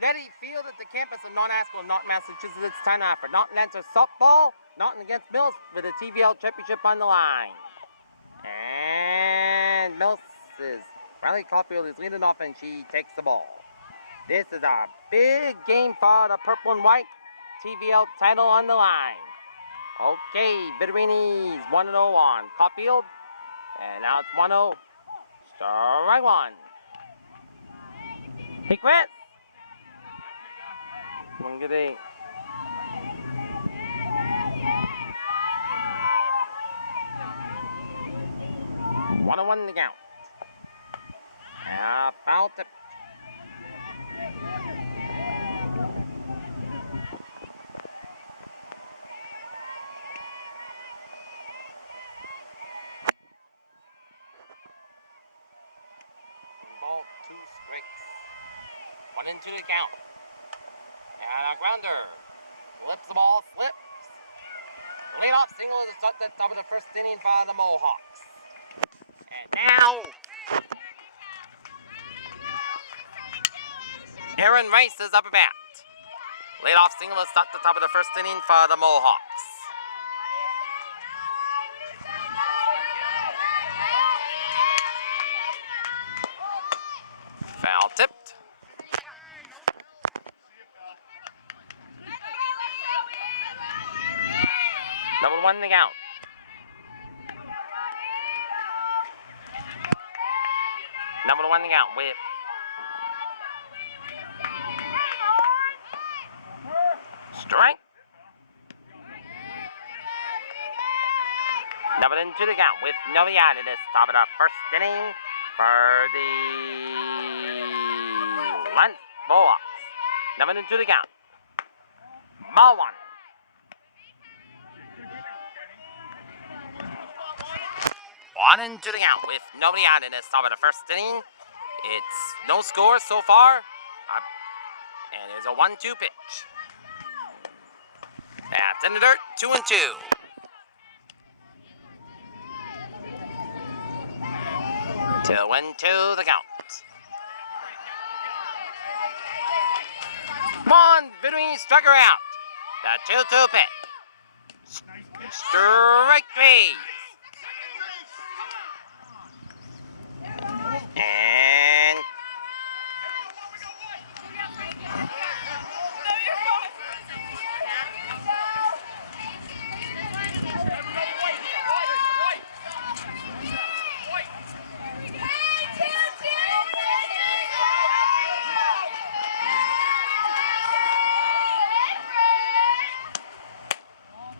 Letty Field at the campus of Norton High School, Norton, Massachusetts. It's time now for Norton enters softball. Norton against Millis with the TVL championship on the line. And Millis is Riley Caulfield is leading off, and she takes the ball. This is a big game for the purple and white. TVL title on the line. Okay, Vittorini's 1-0 on Caulfield. And now it's 1-0. Strike one. Hey, Chris. One good day. One on one to count. Foul tip. Ball, 2 strikes. 1 and 2 to count. And a grounder. Flips the ball, slips. Leadoff single is at the top of the first inning for the Mohawks. And now, Aaron Rice is up at bat. Leadoff single is at the top of the first inning for the Mohawks. Foul tipped. Number 1 to count. Number 1 to count with strike. Number 2 to count with no out in this top of the first inning for the Mohawks. Number 2 to count. Ball 1. One and 2 to count with nobody out in this top of the first inning. It's no score so far. And it's a 1-2 pitch. That's in the dirt, 2 and 2. 2 and 2 the count. Come on, Vittorini struck her out. The 2-2 pitch. Strike 3.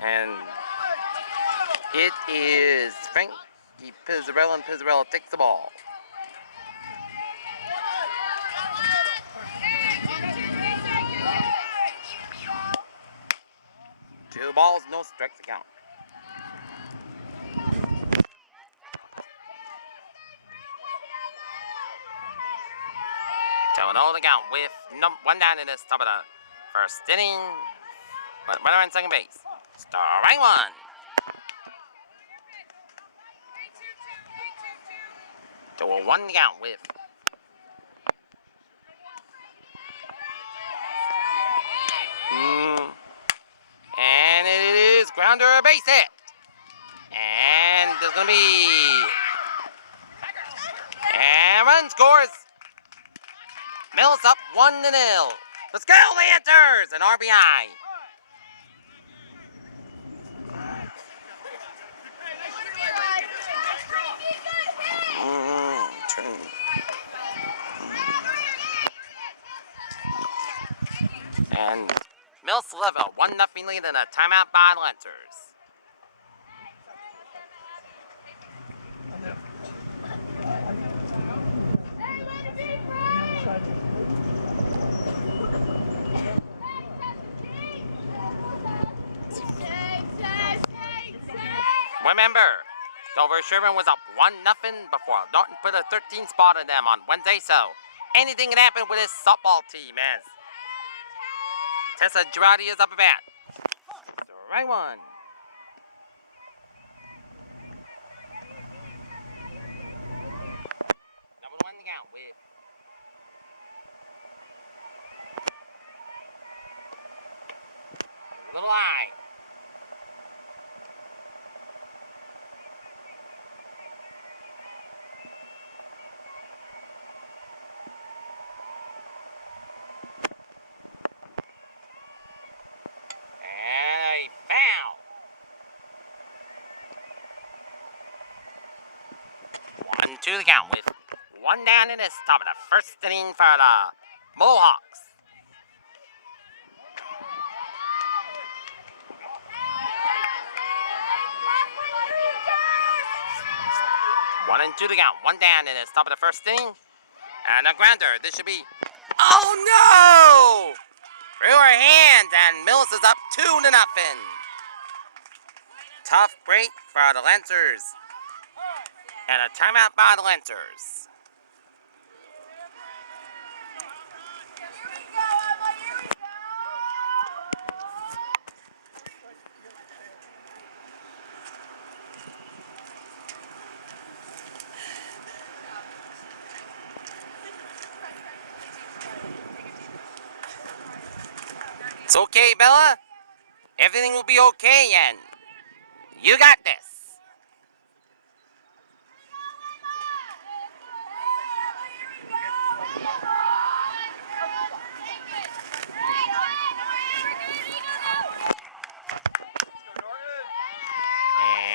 And it is Frankie Pizzarella, and Pizzarella takes the ball. Two balls, no strikes to count. So no to count with 1 down in this top of the first inning. But runner on second base. Strike 1. So a 1 to count with and it is grounder, a base hit. And there's going to be... And run scores. Millis up 1-0. The Scale Lancers, an RBI. And Millis will have a 1-0 lead and a timeout by the Lancers. Remember, Dover Sherman was up 1-0 before Norton put a 13 spot on them on Wednesday, so anything can happen with this softball team as Tessa Girardi is up at bat. Strike 1. Number 1 to count with Little eye. And a foul. 1-2 the count with one down in this top of the first inning for the Mohawks. One and two to count. One down in this top of the first inning. And a grounder. This should be... Oh no! Through her hands, and Millis is up 2-0. Tough break for the Lancers. And a timeout by the Lancers. It's okay, Bella. Everything will be okay, and you got this.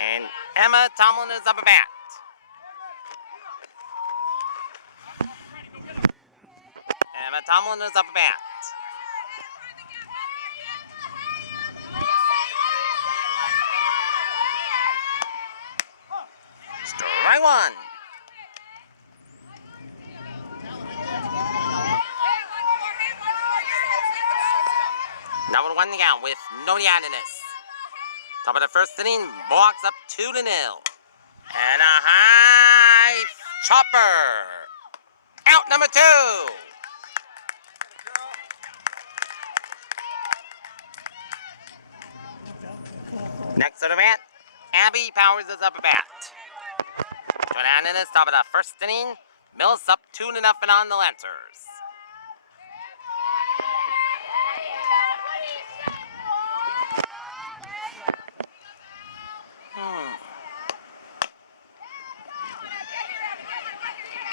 And Emma Tomlin is up a bat. Emma Tomlin is up a bat. Strike one. Now we'll 1 the count with nobody out in this. Top of the first inning, Mohawks up 2-0. And a high chopper. Out number 2. Next to the bat, Abby Powers is up a bat. Going down in this top of the first inning, Millis up 2-0 on the Lancers.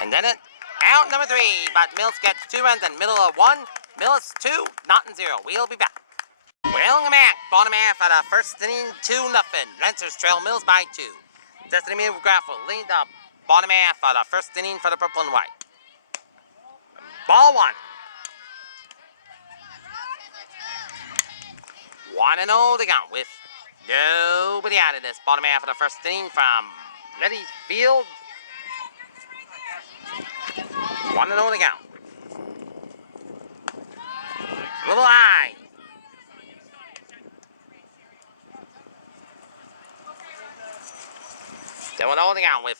And then it, out number 3, but Mills gets 2 runs in middle of 1. Millis 2, Norton 0. We'll be back. Welcome back. Bottom half of the first inning, 2-0. Lancers trail Mills by 2. Destiny McGrath will lead the bottom half of the first inning for the purple and white. Ball 1. 1-0 to count with nobody out of this bottom half of the first inning from Letty's Field. 1-0 to count. Little eye. They went holding out with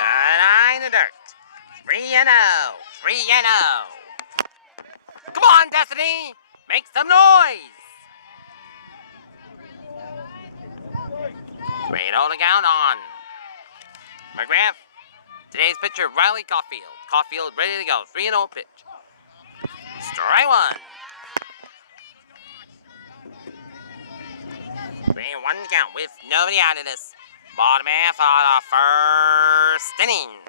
an eye in the dirt. 3-0. 3-0. Come on, Destiny. Make some noise. 3-0 to count on McGrath. Today's pitcher, Riley Caulfield. Caulfield ready to go. 3-0 pitch. Strike 1. 3-1 count with nobody out of this bottom half of the first inning.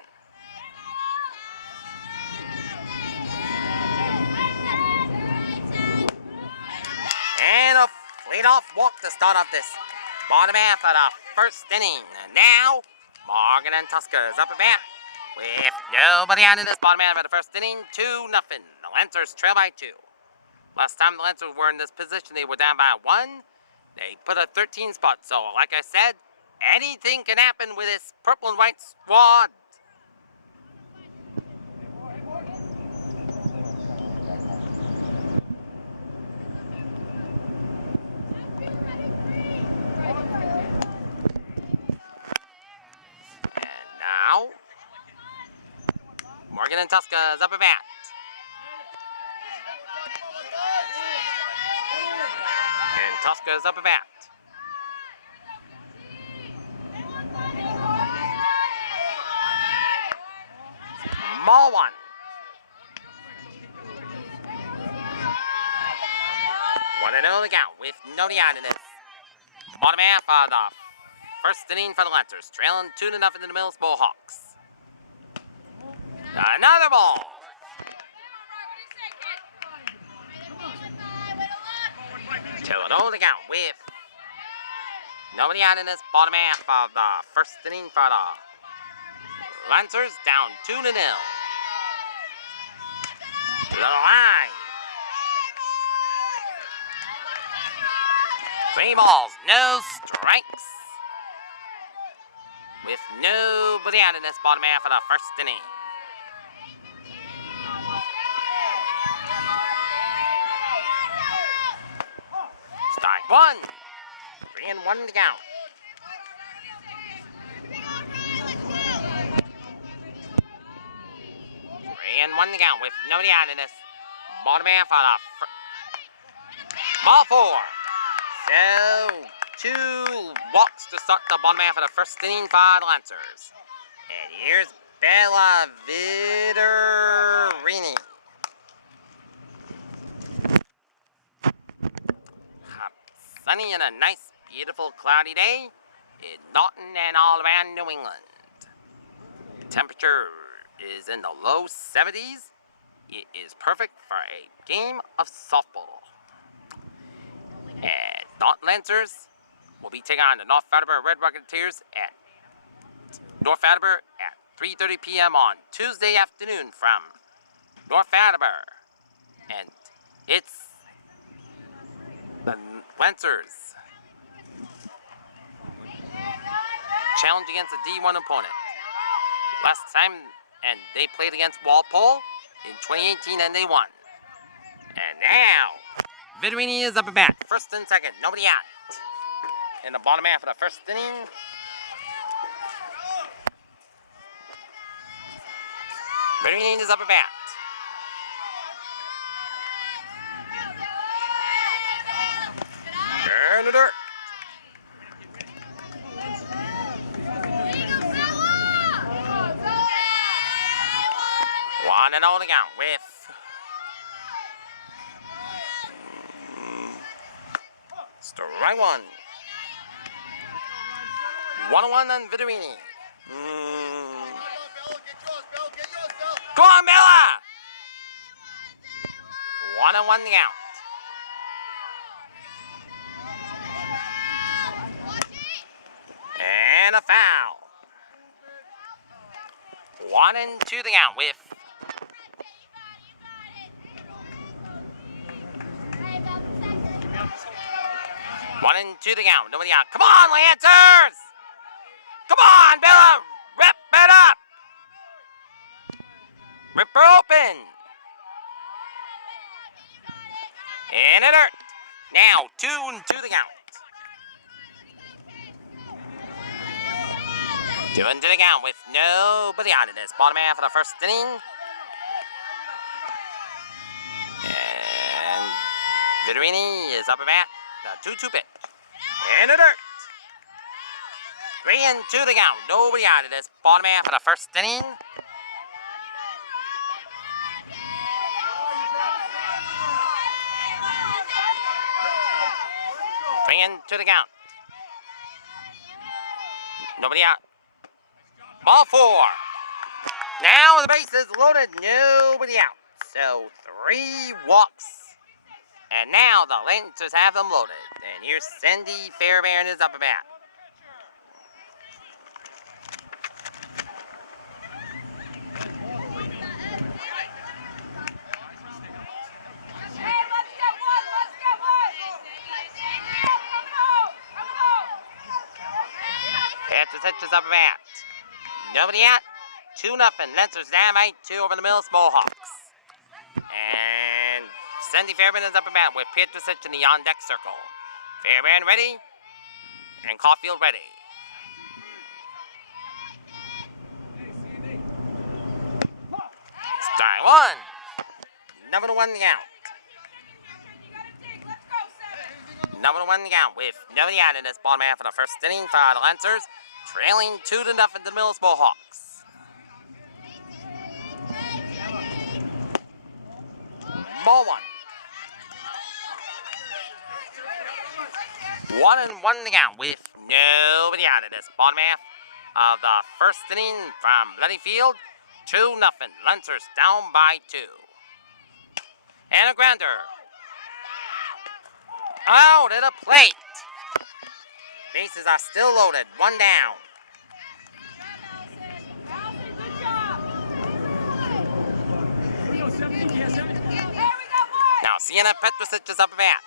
And a leadoff walk to start off this bottom half of the first inning. And now, Morgan and Tusker is up a bat with nobody out in this bottom half of the first inning. 2-0. The Lancers trail by 2. Last time the Lancers were in this position, they were down by 1. They put a 13 spot. So, like I said, anything can happen with this purple and white squad. Now, Morgan and Tuska is up a bat. And Tuska is up a bat. Ball one. One and oh to count with nobody out in this. Bottom half of the first inning for the Lancers, trailing 2-0 to the Millis Mohawks. Another ball. 2-0 to count with nobody out in this bottom half of the first inning for the Lancers, down 2-0. To the line. 3 balls, no strikes. With nobody out in this bottom half of the first inning. Strike one. 3-1 to count. And 1 to count with nobody out in this bottom half of the ball 4. So 2 walks to start the bottom half of the first inning for the Lancers. And here's Bella Viderini. Sunny and a nice, beautiful, cloudy day in Norton and all around New England. Temperature is in the low 70s. It is perfect for a game of softball. And Norton Lancers will be taking on the North Attleboro Red Rocketeers at North Attleboro at 3:30 p.m. on Tuesday afternoon from North Attleboro. And it's the Lancers challenge against a D1 opponent. Last time, and they played against Walpole in 2018, and they won. And now, Viderini is up at bat. First and second, nobody out. In the bottom half of the first inning. Viderini is up at bat. Turn the dirt. One and all to count with strike one. 1-1 on Viderini. Come on, Bella! 1-1 to count. And a foul. 1-2 to count with 1-2 to count. Nobody out. Come on, Lancers! Come on, Bella! Rip it up! Rip her open! And it hurt. Now, 2-2 to count. 2-2 to count with nobody out in this bottom half of the first inning. And Viderini is up at bat. The 2-2 pitch. And it hurt. 3-2 to count. Nobody out of this bottom half of the first inning. To the count. Nobody out. Ball 4. Now the base is loaded. Nobody out. So 3 walks. And now the Lancers have them loaded. And here's Cindy Fairbairn is up at bat. Pitches up at bat. Nobody out. 2-0. Lancers down by 2 over the Millis Mohawks. And Cindy Fairbairn is up at bat with Pietrusich in the on-deck circle. Fairbairn ready. And Caulfield ready. Strike one. Number 1 to count. Number 1 to count with nobody out in this bottom half of the first inning for the Lancers. Trailing 2-0 to the Millis Mohawks. Ball one. 1-1 to count with nobody out of this bottom half of the first inning from Bloody Field. 2-0. Lancers down by 2. And a grounder. Out at a plate. Bases are still loaded. 1 down. Now Sienna Petrosic is up a bat.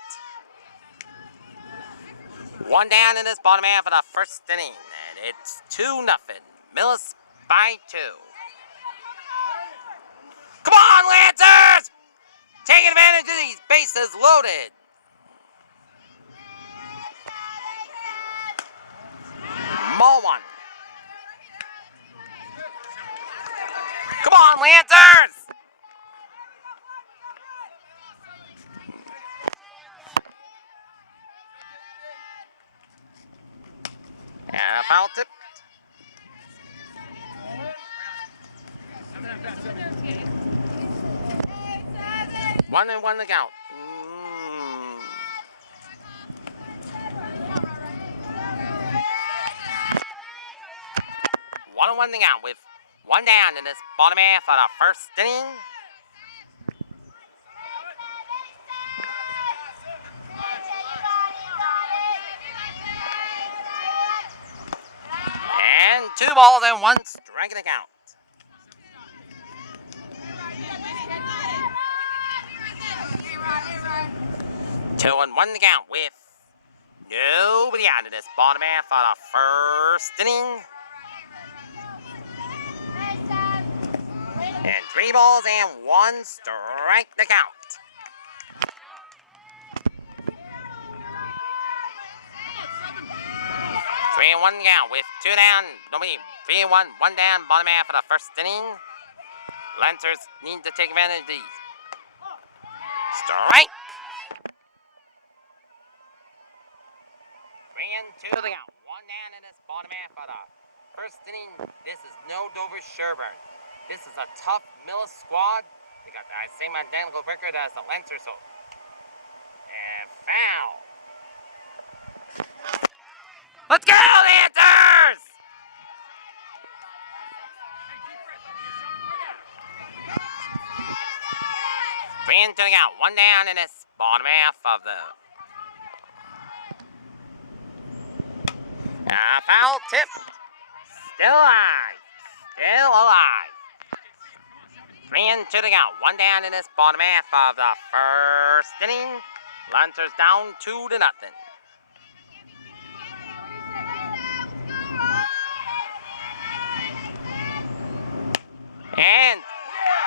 1 down in this bottom half of the first inning. And it's 2-0. Millis by 2. Come on, Lancers! Taking advantage of these bases loaded. Ball one. Come on, Lancers! And a foul tip. 1-1 to count. 1-1 to count with 1 down in this bottom half of the first inning. And 2 balls and 1 strike in the count. 2-1 to count with nobody out of this bottom half of the first inning. And 3 balls and 1 strike to count. Three and 1 to count with 2 down. 3-1, 1 down, bottom half of the first inning. Lancers need to take advantage of these. Strike. 3-2 to count. 1 down in this bottom half of the first inning. This is no Dover Sherburne. This is a tough Millis squad. They got the same identical record as the Lancers. So, and foul. Let's go, Lancers! Three and 2 to count. 1 down in this bottom half of the foul tip. Still alive. Still alive. 3 and 2 to count. 1 down in this bottom half of the first inning. Lancers down 2-0. And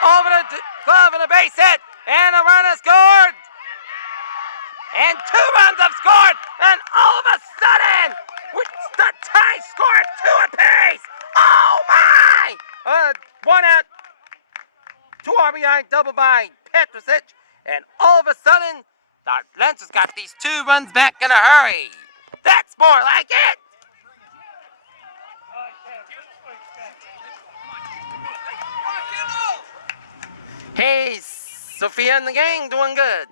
over the glove and a base hit. And a runner scored. And 2 runs have scored. And all of a sudden, with the tie score at 2 apiece. Oh my! 1 out. 2 RBI double by Petrosic. And all of a sudden, the Lancers got these 2 runs back in a hurry. That's more like it. Hey, Sophia and the gang, doing good.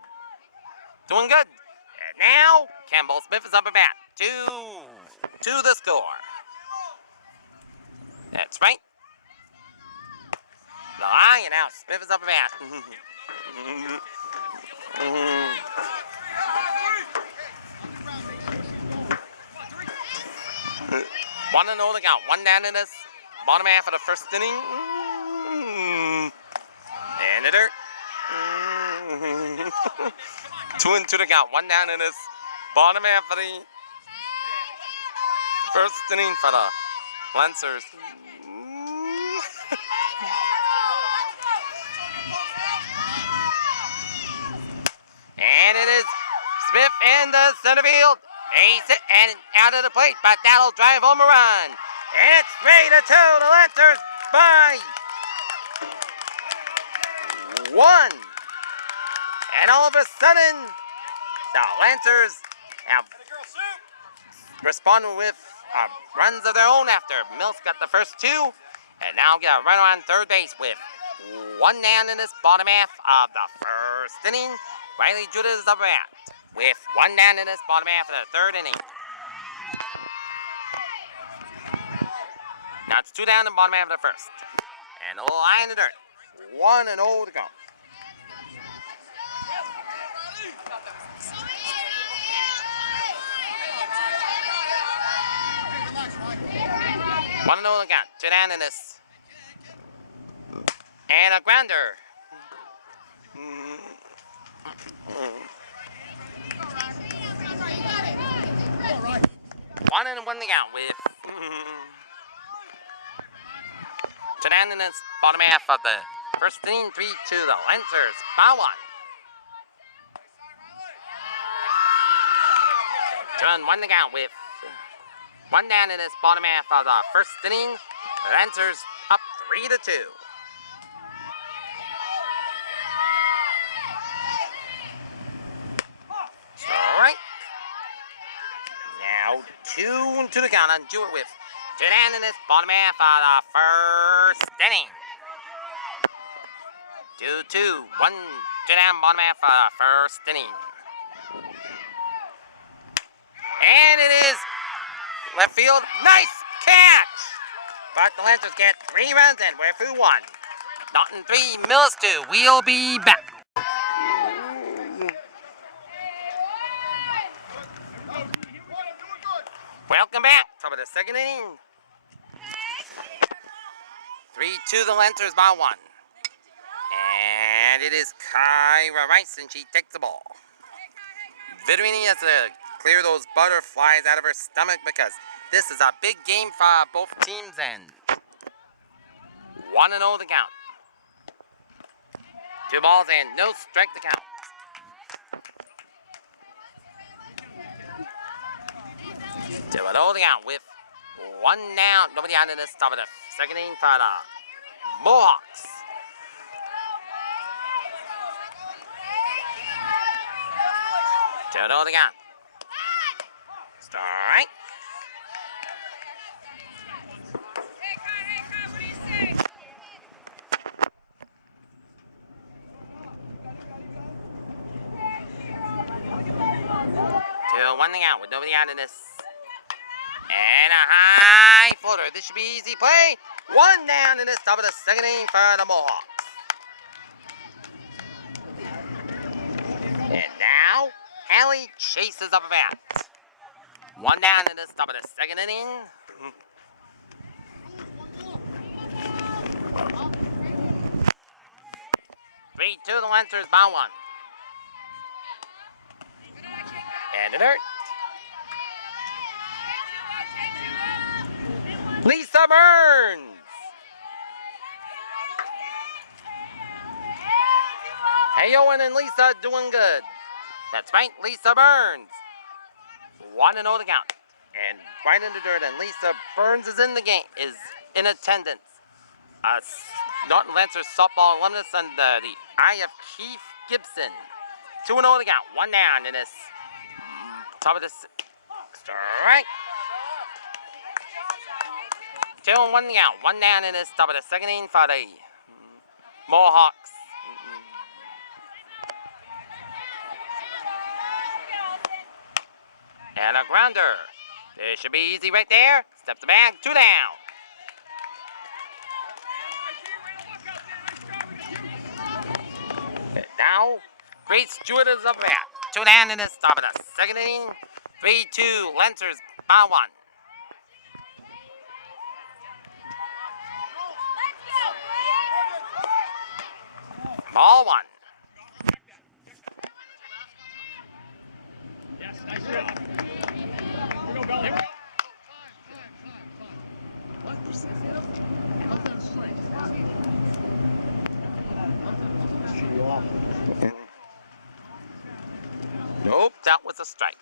Doing good. And now, Campbell Smith is up at bat. 2 the score. That's right. The eye, and now Smith is up at bat. 1-0 to count. 1 down in this bottom half of the first inning. And the dirt. 2 and 2 to count. 1 down in this bottom half of the first inning for the Lancers. And it is Smith in the center field. He's hit and out of the plate, but that'll drive home a run. And it's 3-2. The Lancers by 1. And all of a sudden, the Lancers have responded with runs of their own after Mills got the first 2. And now get a runner on third base with One down in this bottom half of the first inning. Riley Judah is up at with one down in this bottom half of the third inning. Now it's 2 down in the bottom half of the first. And a little eye in the dirt. 1-0 to go. One and 0 to count. 2 down in this. And a grounder. 1 and 1 to count with 2 down in this bottom half of the first inning. 3-2 the Lancers. By 1. 2 and 1 to count with 1 down in this bottom half of the first inning. The Lancers up 3-2. Strike. Now 2 to the count on Jewett with 2 down in this bottom half of the first inning. 2-2. 2 down bottom half of the first inning. And it is left field. Nice catch! But the Lancers get 3 runs and we're through 1. Norton 3, Millis 2. We'll be back. Welcome back. Top of the second inning. 3-2 the Lancers by 1. And it is Kyra Rice and she takes the ball. Vittorini has to clear those butterflies out of her stomach because this is a big game for both teams and 1-0 the count. 2 balls and no strike to count. 2-0 the count with 1 down. Nobody out in this top of the second inning for the Mohawks. Two-0 the count. Strike. One thing out with nobody out in this. And a high floater. This should be easy play. 1 down in this top of the second inning for the Mohawks. And now, Hallie chases up a bat. 1 down in this top of the second inning. Three, 2 the Lancers by 1. And it hurt. Lisa Burns. Hey, Owen and Lisa doing good. That's right, Lisa Burns. 1-0 to count. And right in the dirt, and Lisa Burns is in the game, is in attendance. Norton Lancers softball alumnus under the eye of Keith Gibson. 2-0 to count. 1 down in this top of this strike. 2-1 to count. 1 down in this top of the second inning for the Mohawks. And a grounder. This should be easy right there. Steps back. 2 down. And now, Grace Stewart is up at 2 down in this top of the second inning. 3-2 Lancers by 1. Ball 1. Yes, nice job. Here we go, Bell. Here we go. Nope, that was a strike.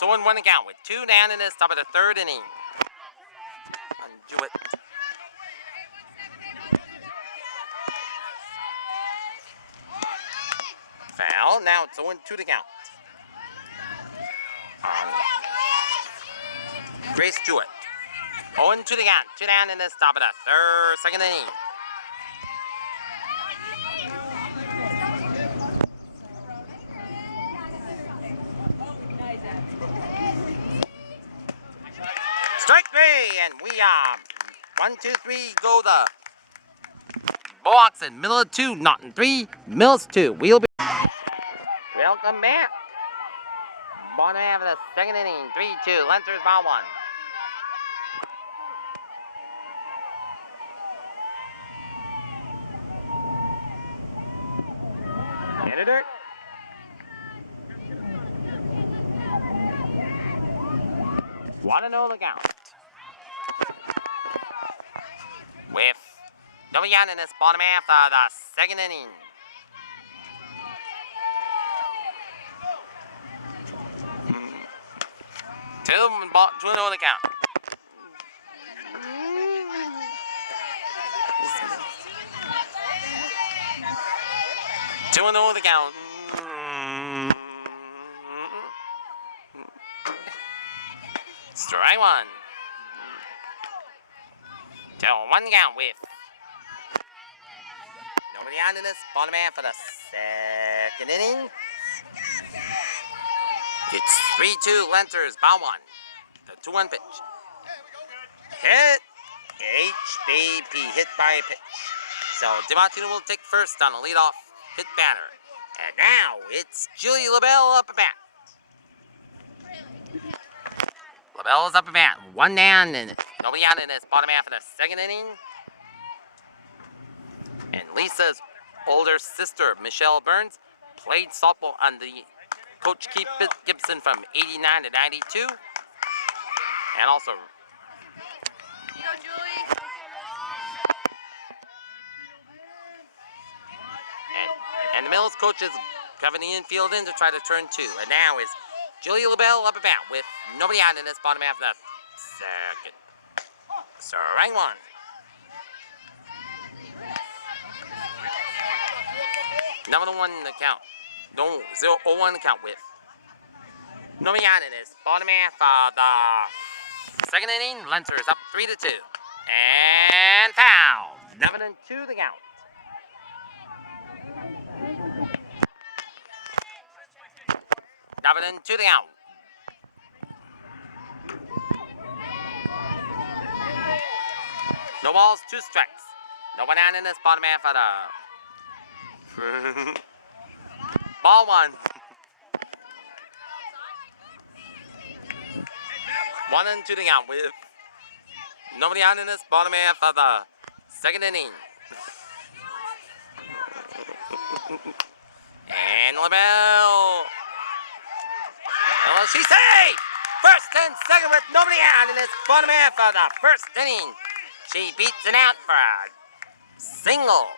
It's 0-1 to count with 2 down in this top of the third inning. Undo it. Foul. Now it's 0-2 to count. Grace Jewett. 0-2 to count. 2 down in this top of the second inning. Strike 3, and we are 1, 2, 3. Go the Mohawks in middle of 2, Norton 3, Millis 2. We'll be welcome back. Bottom half of the second inning. 3-2. Lancers ball 1. In the dirt. Want to know the count. With nobody out in this bottom half of the second inning. Two on the count. Two on the count. Strike 1. 2-1 count with nobody out in this bottom half of the second inning. It's 3-2 Lancers, ball 1. The 2-1 pitch. Hit. HBP, hit by a pitch. So DiMartino will take first on a leadoff hit batter. And now it's Julie LaBelle up at bat. LaBelle is up at bat. 1 down and nobody out in this bottom half of the second inning. And Lisa's older sister, Michelle Burns, played softball on the Coach Keith Gibson from 89 to 92. And also... You go, Julie. And the Millis coach is covering the infield in to try to turn 2. And now is Julie LaBelle up at bat with nobody out in this bottom half of the second. Strike 1. Number 1 to count. 0-1 to count with nobody out in this bottom half of the second inning. Lancers up 3-2. And foul. 7-2 to count. David to the out. No balls, 2 strikes. No one out in this bottom half of the ball 1. 1-2 to the out with nobody out in this bottom half of the second inning. And LaBelle. Well, she's safe! First and second with nobody out in this bottom half of the first inning. She beats it out for a single.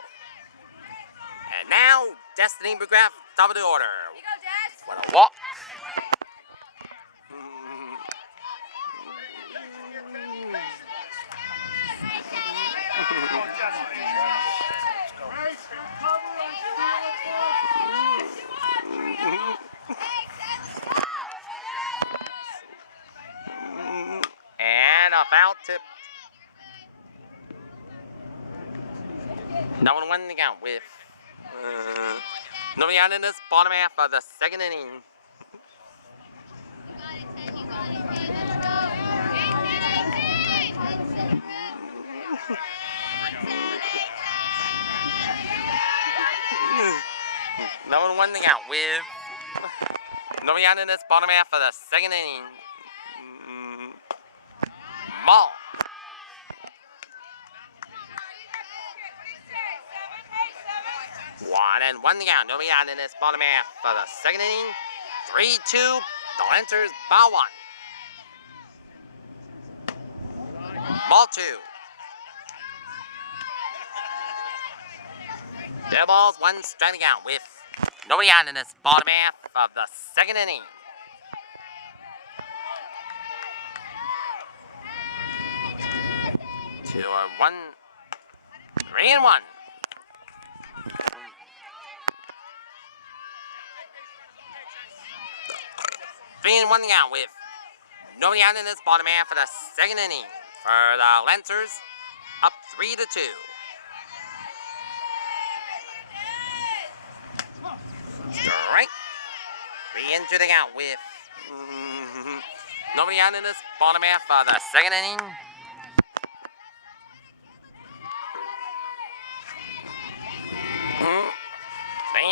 And now, Destiny McGrath, top of the order. You go, Des. What a walk. And a foul tip. No one won the count with nobody out in this bottom half of the second inning. No one won the count with nobody out in this bottom half of the second inning. Ball. One to count. Nobody out in this bottom half of the second inning. 3-2. The Lancers, ball 1. Ball 2. Dead balls, 1 striking out with nobody out in this bottom half of the second inning. 2 or 1. 3 and 1. Three and 1 out with nobody out in this bottom half for the second inning. For the Lancers, up 3-2. Strike. 3 into the count with nobody out in this bottom half for the second inning.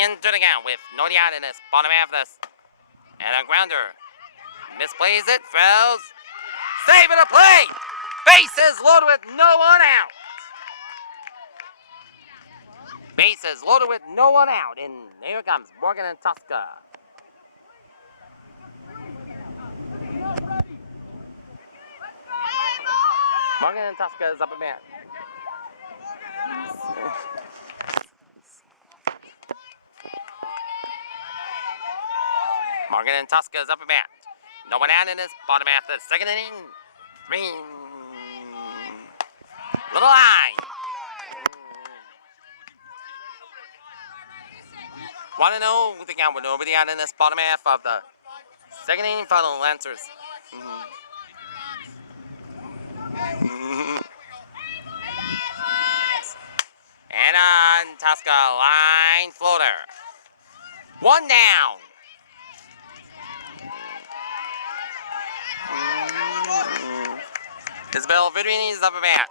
Into the count with nobody out in this bottom half of this. And a grounder. Misplays it, throws. Save it a play! Bases loaded with no one out. Bases loaded with no one out. And here comes Morgan and Tosca. Morgan and Tosca is up a bat. Morgan and Tosca is up a bat. No one out in this bottom half of the second inning. 3. Little high. 1-0 with the count with nobody out in this bottom half of the second inning for the Lancers. And on Tosca, line floater. 1 down. Isabel Vidrini is up a bat.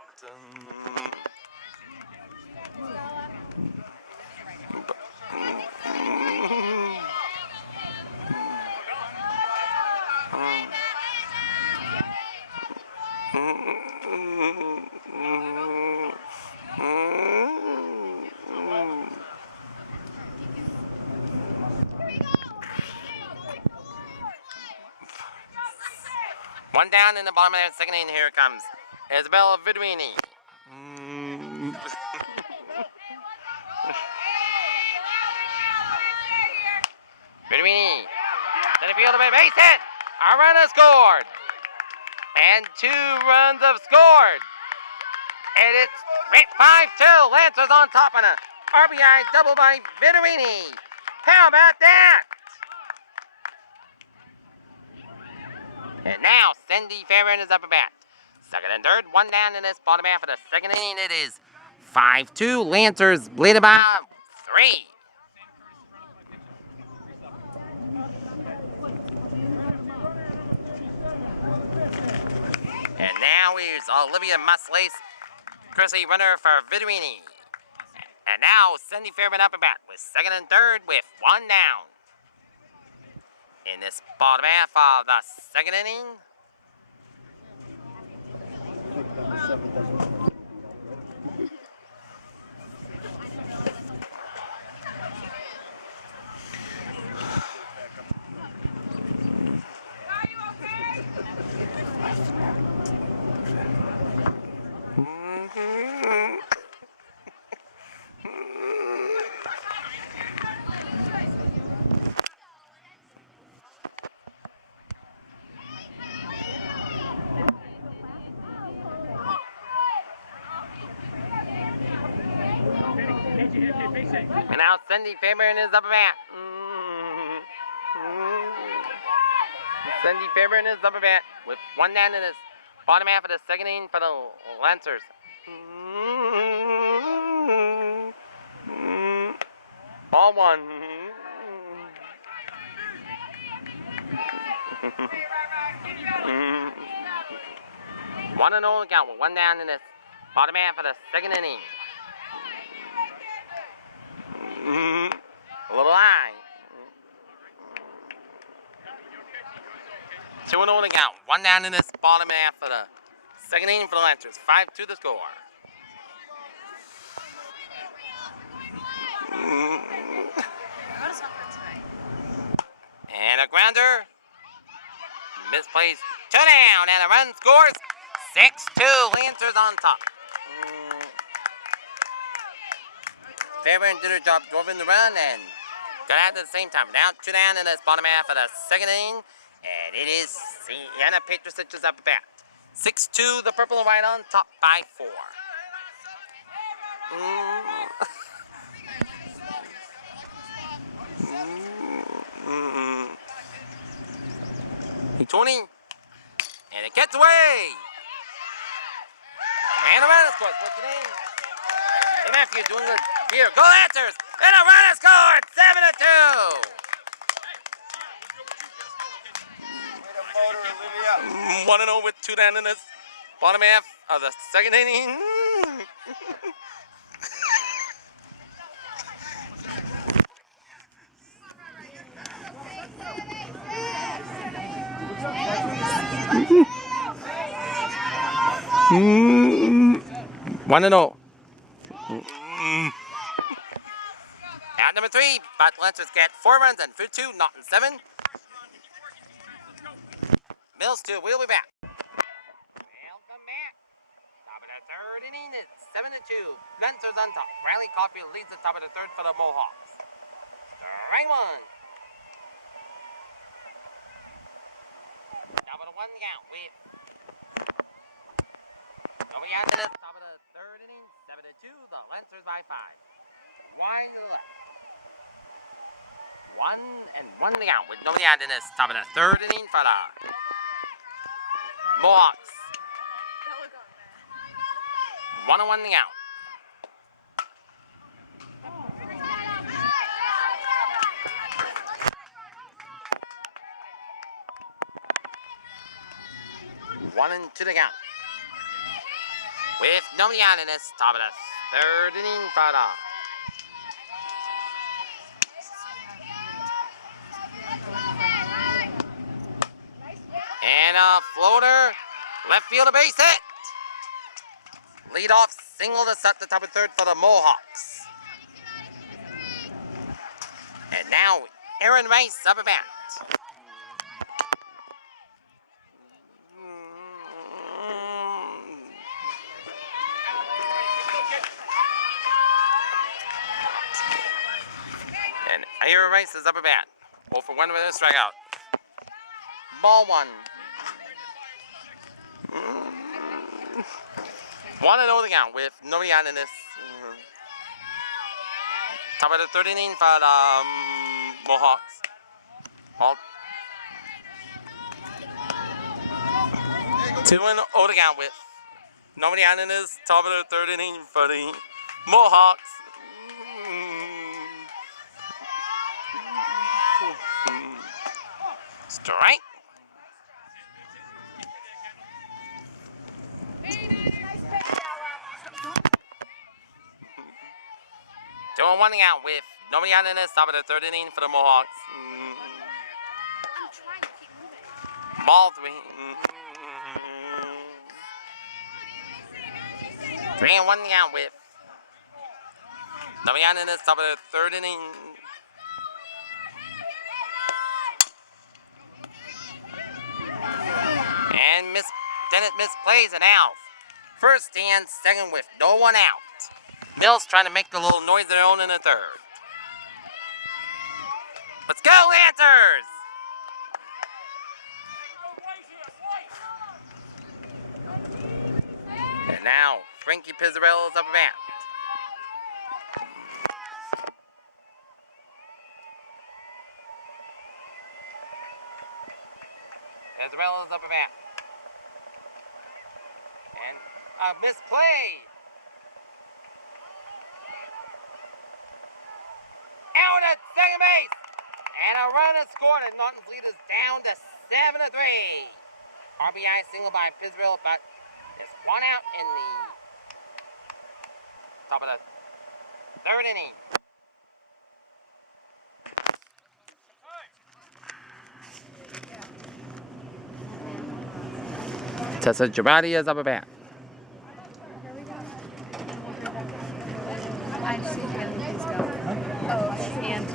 One down in the bottom of the second inning. Here it comes Isabella Vidrini. Vidrini. Center field of a base hit. A runner scored. And 2 runs have scored. And it's 5-2. Lancers on top on a RBI double by Vidrini. How about that? And now Cindy Farron is up a bat. Second and third, 1 down in this bottom half of the second inning. It is 5-2. Lancers lead by 3. And now here's Olivia Muslace, Chrissy runner for Vidrini. And now Cindy Fairman up a bat with second and third with 1 down. In this bottom half of the second inning. And now Cindy Fairbairn is up a bat. Cindy Fairbairn is up a bat with 1 down in this bottom half of the second inning for the Lancers. Ball 1. One and all count with 1 down in this bottom half of the second inning. A little high. 2 and 0 to count. 1 down in this bottom half of the second inning for the Lancers. 5-2 the score. And a grounder. Misplaced. 2 down and a run scores. 6-2. Lancers on top. Fairbairn did her job, drove in the run, and got out at the same time. Now 2 down in this bottom half of the second inning, and it is Sienna Petrosic is up a bat. 6-2, the purple and white on top by 4. Tony, and it gets away. And a runner scores. What's your name? Hey Matthew, doing good. Here, goal answers, and a runner scored. 7-2. 1-0 with 2 down in this bottom half of the second inning. One and oh. At number 3, but Lancers get 4 runs and food 2, Norton 7. Mills 2, we'll be back. Welcome back. Top of the third inning, it's 7-2. Lancers on top. Riley Caulfield leads the top of the third for the Mohawks. Strike 1. Top of the 1 count with nobody out in the top of the third inning, 7-2. The Lancers by 5. Wind to the left. 1 and 1 to count with nobody out in this top of the third inning for the Mohawks. 1 and 1 to count. One and 2 to count. With nobody out in this top of the third inning for the and a floater, left field a base hit. Lead off single to set the top of third for the Mohawks. And now Aaron Rice up at bat. And Aaron Rice is up at bat. 0 for 1 with a strikeout. Ball 1. 1-0 to count with nobody out in this. Top of the third inning for the Mohawks. Ball 2-0 to count with nobody out in this. Top of the third inning for the Mohawks. Strike. Doing 1 out with nobody out in this top of the third inning for the Mohawks. I'm trying to keep moving. Ball 3. 3 and 1 out with nobody out in this top of the third inning. And Dennett misplays an out. First and second with no one out. Mills trying to make the little noise of their own in the third. Let's go, Lancers! And now, Frankie Pizzarella's up at bat. Pizzarella's up at bat. And a misplay. Out at second base. And a run is scored, and Norton's lead is down to 7-3. RBI single by Pizzarella, but there's 1 out in the top of the third inning. Tessa Girardi is up at bat. I just need Haley, please go. Oh, and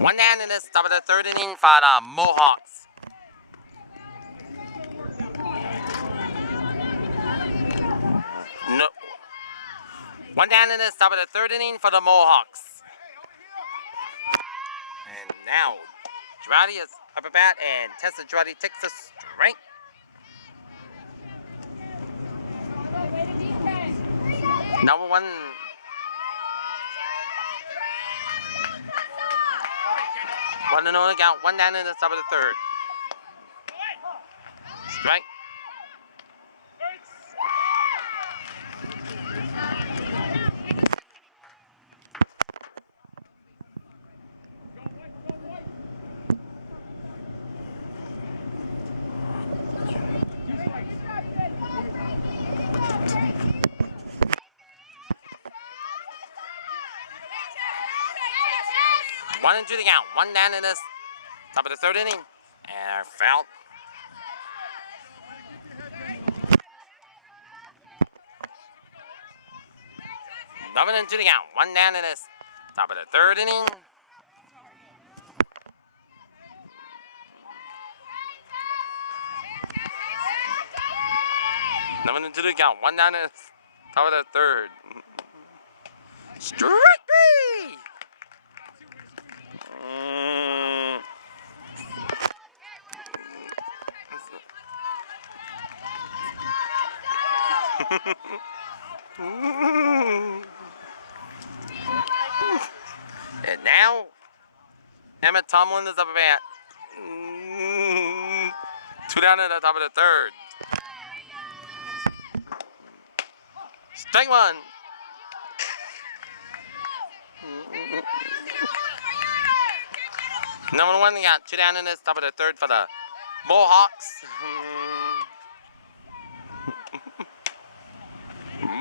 One down in the top of the third inning for the Mohawks. No. One down in the top of the third inning for the Mohawks. And now, Girardi is up at bat, and Tessa Girardi takes a strike. Number one. One to no count. One down in the top of the third. Strike. One and two to count. One down in the top of the third inning. And foul. One and two to count. One down in the top of the third inning. One and two to count. One down in the top of the third. Strike me! And now, Emmett Tomlin is up at bat. Two down at the top of the third. Strike one. Number one, they got two down in the top of the third for the Mohawks.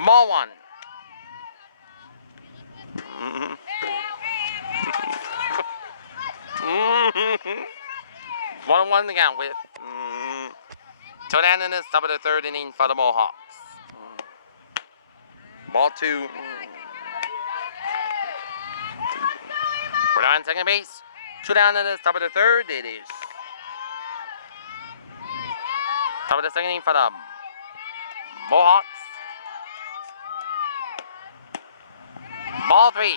Ball one. One to count with two down in the top of the third inning for the Mohawks. Ball two. We're on second base. Two down in the top of the third. It is top of the second inning for the Mohawks. Ball three.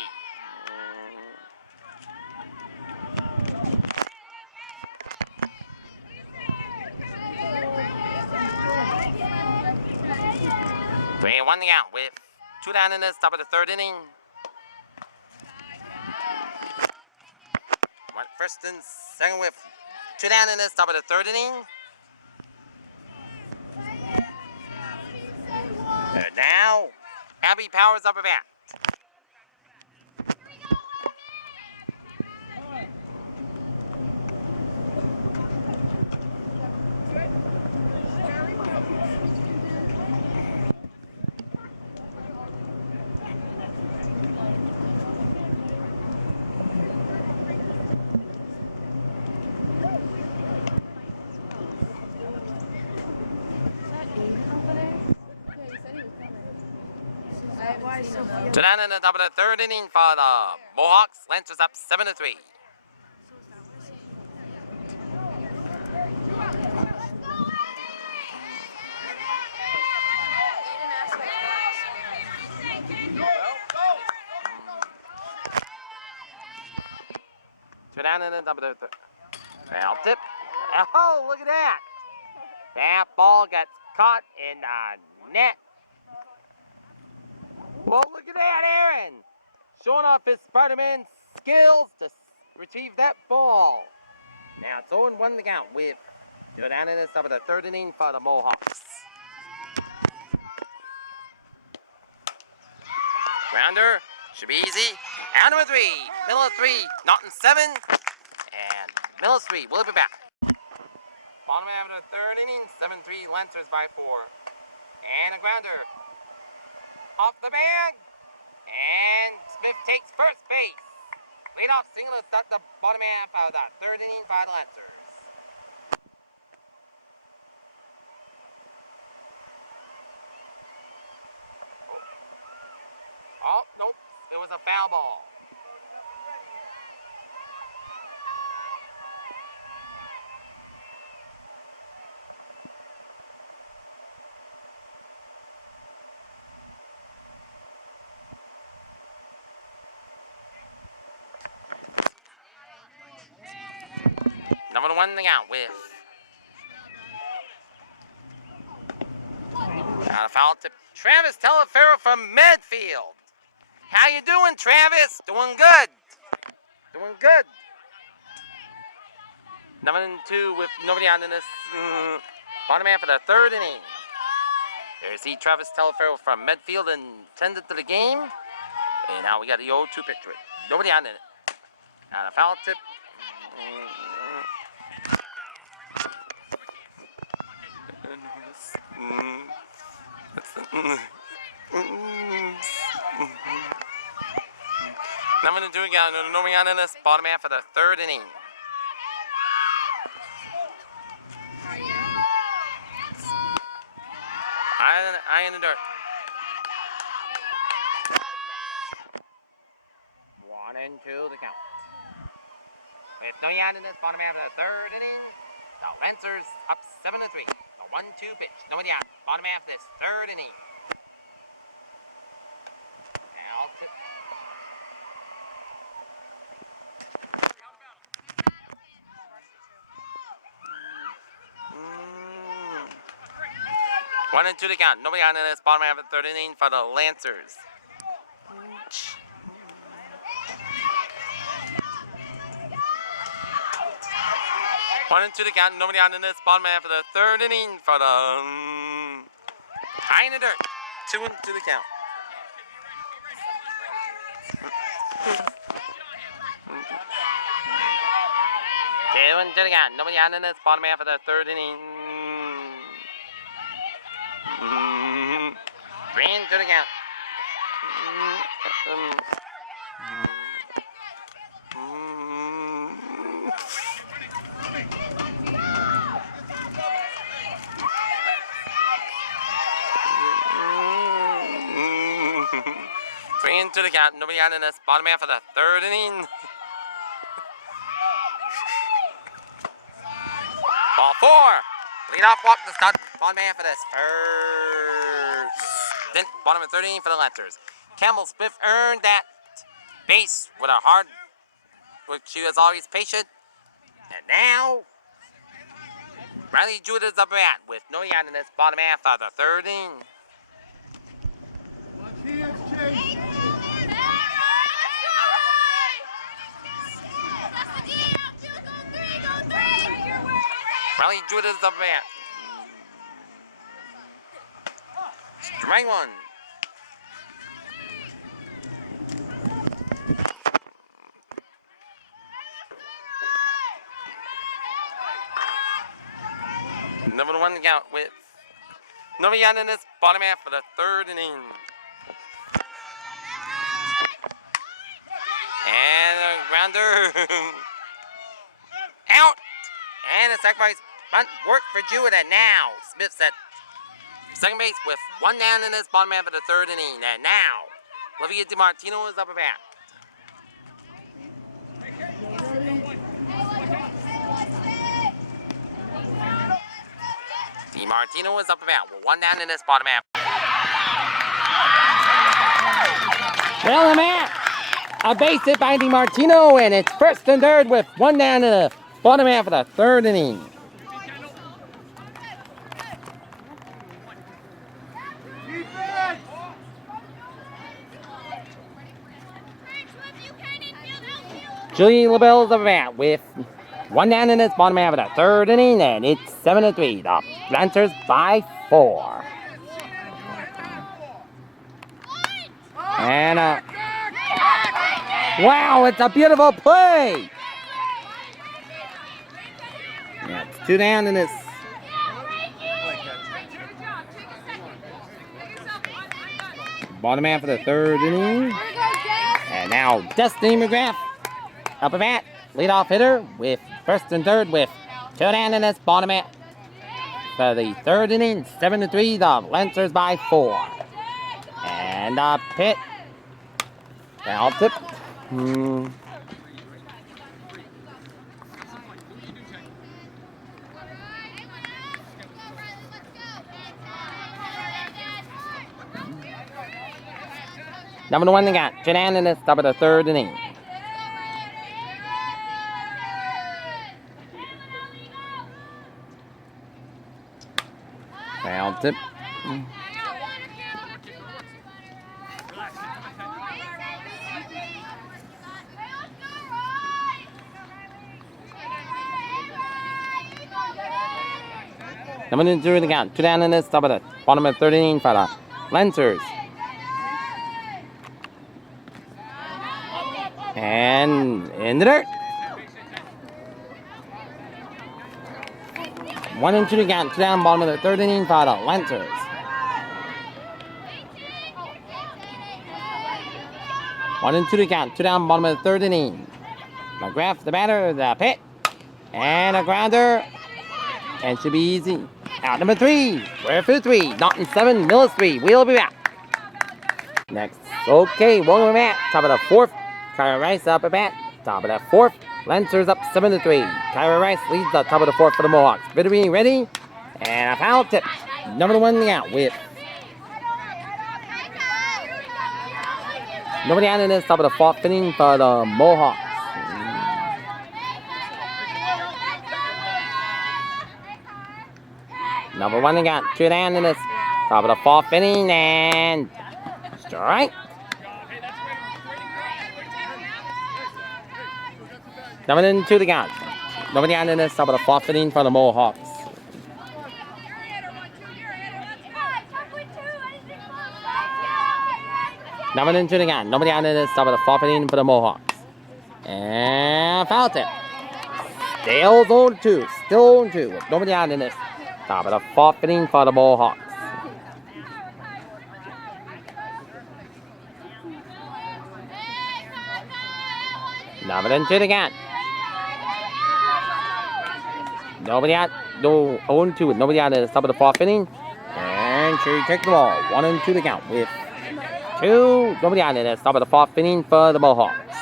Three and one to count with two down in the top of the third inning. First and second with two down in the top of the third inning. And now, Abby Powers up at bat. Two down in the top of the third inning for the Mohawks. Lancers up 7-3. Two down in the top of the third. Foul tip. Oh, look at that. That ball gets caught in the net. Well, look at that, Aaron. Showing off his Spider-Man skills to retrieve that ball. Now it's 0-1 to count with two down in the top of the third inning for the Mohawks. Grounder should be easy. Out number three. Millis 3. Norton 7. And Millis 3. We'll be back. Bottom half of the third inning. 7-3. Lancers by 4. And a grounder. Off the bag, and Smith takes first base. Leadoff single to start the bottom half of the third inning for the Lancers. Oh, nope, it was a foul ball. one thing out with. Got a foul tip. Travis Telefero from midfield. How you doing, Travis? Doing good. Doing good. 7-2 with nobody on in this bottom half of the third inning. There's the Travis Telefero from midfield and tended to the game. And now we got the 0-2 pitch with nobody on in it. And a foul tip. Nothing to do again. Nobody on in this bottom half of the third inning. Eye in the dirt. 1-2 the count. With no out in this bottom half of the third inning, the Lancers up 7-3. The 1-2 pitch. Nobody out. Bottom half of this third inning. Now tip. One and two to count. Nobody on in this bottom half of the third inning for the Lancers. 1-2 to count. Nobody on in this bottom half of the third inning for the high in the dirt. 2-2 to count. Two and two to count. Nobody on in this bottom half of the third inning. 3-2 to count. Three into the count. Nobody on in this bottom half of the third inning. Ball four. Lead off walk to start bottom half of this first. Then bottom of the third inning for the Lancers. Campbell Smith earned that base with a hard, which she was always patient. And now Riley Jewett is up at with no out in this bottom half of the third inning. Riley Jewett is up at. Strike one. Number one to count with nobody out in this bottom half of the third inning. And a grounder. Out. And a sacrifice bunt work for Jewett. And now Smith's at second base with one down in this bottom half of the third inning. And now Olivia DiMartino is up at bat. DiMartino is up at bat with one down in this bottom half. Well, I'm at a base hit by DiMartino, and it's first and third with one down in the bottom half of the third inning. Julie LaBelle is up at bat with one down in this bottom half of the third inning, and it's 7-3. The Lancers by 4. And wow, it's a beautiful play. Yeah, it's 2 down in this. Bottom half of the third inning. And now Destiny McGrath up at bat. Leadoff hitter with first and third with 2 down in this bottom half. For the third inning, 7-3, the Lancers by 4. And a pit. Foul tip. Number one, they got Janan in this top of the third inning. Foul tip. Number 2 the count. 2 down in this. Top of the bottom of 13 for the Lancers. And in the dirt. 1 and 2 to count. 2 down, bottom of the 13 for the Lancers. One and 2 to count. 2 down, bottom of the 13. McGrath, the batter, the pit. And a grounder. And should be easy. Out number 3. We're for 3. Norton 7, Millis 3. We'll be back. Next. Okay, welcome back. Top of the 4th. Kyra Rice up at bat. Top of the 4th. Lancers up 7-3. Kyra Rice leads the top of the 4th for the Mohawks. Victory ready. And a foul tip. Number 1 out with. Nobody out in this. Top of the 4th inning for the Mohawks. Number 1 again. 2 down in this. Top of the 4th inning and strike. Number 2 to count. Nobody out in this. Top of the 4th inning for the Mohawks. Number 2 to count. Nobody out in this. Top of the 4th inning for the Mohawks. And foul tip. Still 0-2. Still 0-2 with nobody out in this. Top of the 4th inning for the Mohawks. Number 2 to count. Nobody out. No 0-2 with nobody out in the top of the 4th inning. And she takes the ball. 1 and 2 to count with 2. Nobody out in the top of the 4th inning for the Mohawks.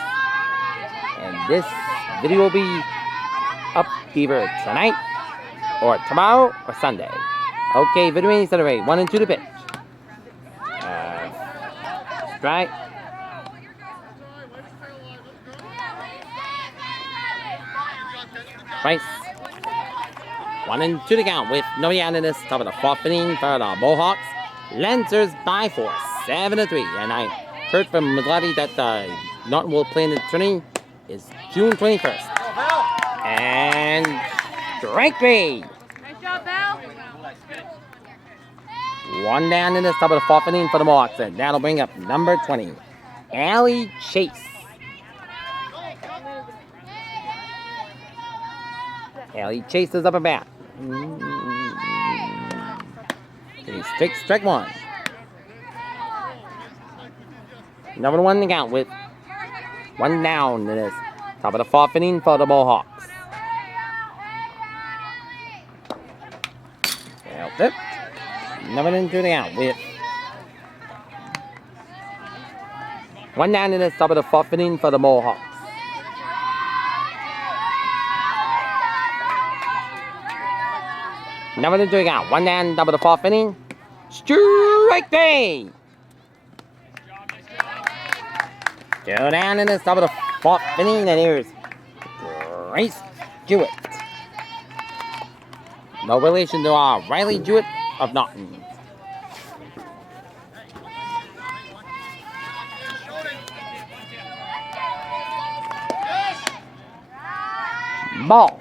And this video will be up either tonight or tomorrow or Sunday. Okay, video means that away. 1 and 2 to pitch. Strike. Rice. 1 and 2 to count with nobody out in this. Top of the 4th inning for the Mohawks. Lancers by 4, 7-3. And I heard from McGladdy that Norton will play in the tourney is June 21st. And strike 3. Nice job, Bell. 1 down in this. Top of the 4th inning for the Mohawks. And that'll bring up number 20, Allie Chase. Allie Chase is up at bat. Strike 1. Number 1 to count with 1 down in this. Top of the 4th inning for the Mohawks. Well, tip. Number 2 to count with 1 down in this. Top of the 4th inning for the Mohawks. Number 2 to count. 1 down, top of the 4th inning. Strike 3. 2 down in this, top of the 4th inning. And here's Grace Jewett. No relation to Riley Jewett of Norton. Ball.